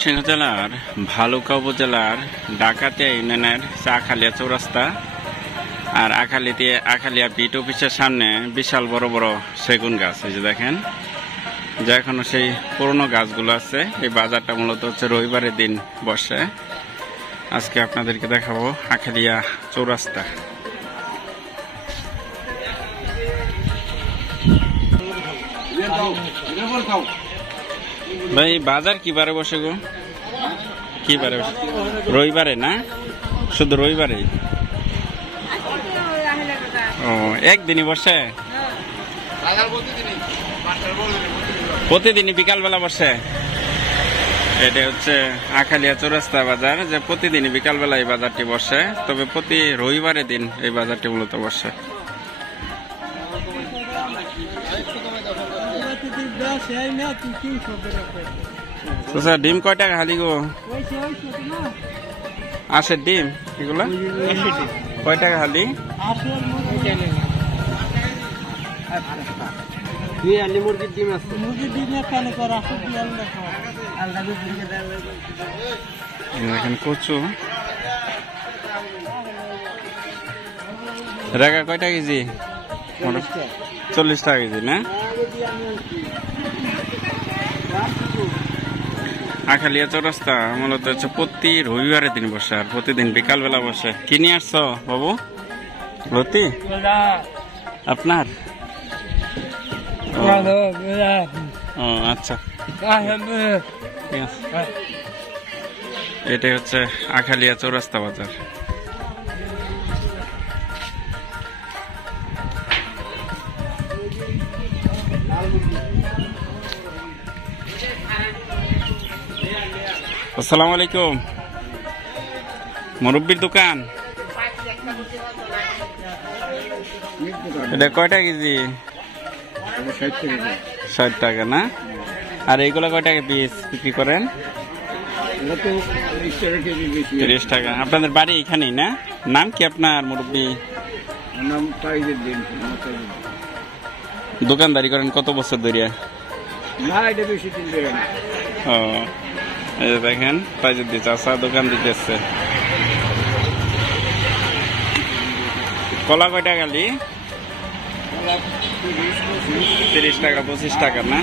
ময়মনসিংহ জেলার ভালুকা উপজেলার ডাকাতিয়া ইউনিয়নের চাখালিয়া চৌরাস্তা আর আখালিয়া বিট অফিসের সামনে বিশাল বড় বড় সেগুন গাছ। এই যে দেখেন, যা এখনো সেই পুরনো গাছগুলো আছে। এই বাজারটা মূলত হচ্ছে রবিবারের দিন বসে। আজকে আপনাদেরকে দেখাবো আখালিয়া চৌরাস্তা। ভাই বাজার কি বারে বসে গো? কি বারে বসে? রবিবারে না? শুধু রবিবারে? ও, একদিনই বসে? প্রতিদিনই বিকালবেলা বসে? এটা হচ্ছে আখালিয়া চৌরাস্তা বাজার, যে প্রতিদিনই বিকালবেলা এই বাজারটি বসে, তবে প্রতি রবিবারের দিন এই বাজারটি মূলত বসে। ডিম কয় টাকা হালি গো? আশের ডিম এগুলা কয় টাকা হালি? মুরগির ডিম আছে, মুরগির ডিম দেখেন কচু রেগা কয়টা কেজি? 40 টাকা কেজি না? আখালিয়া চৌরাস্তা মূলত হচ্ছে প্রতি রবিবারের দিন বসে, আর প্রতিদিন বিকালবেলা বসে। কি নিয়ে আসছো বাবু? লতি আপনার? ও আচ্ছা, এটাই হচ্ছে আখালিয়া চৌরাস্তা বাজার। আসসালামু আলাইকুম। মুরব্বির দোকান? এটা কয়টা কেজি? 60 টাকা না? আর এইগুলো কয় টাকা পিস বিক্রি করেন? 30 টাকা। আপনাদের বাড়ি এখানেই না? নাম কি আপনার মুরব্বি? দোকানদারি করেন কত বছর ধরে? ও, এই দেখেন তাইজুদ্দি চাচা দোকান দিতেছে। কলা কয় টাকা? 30 টাকা 25 টাকা না?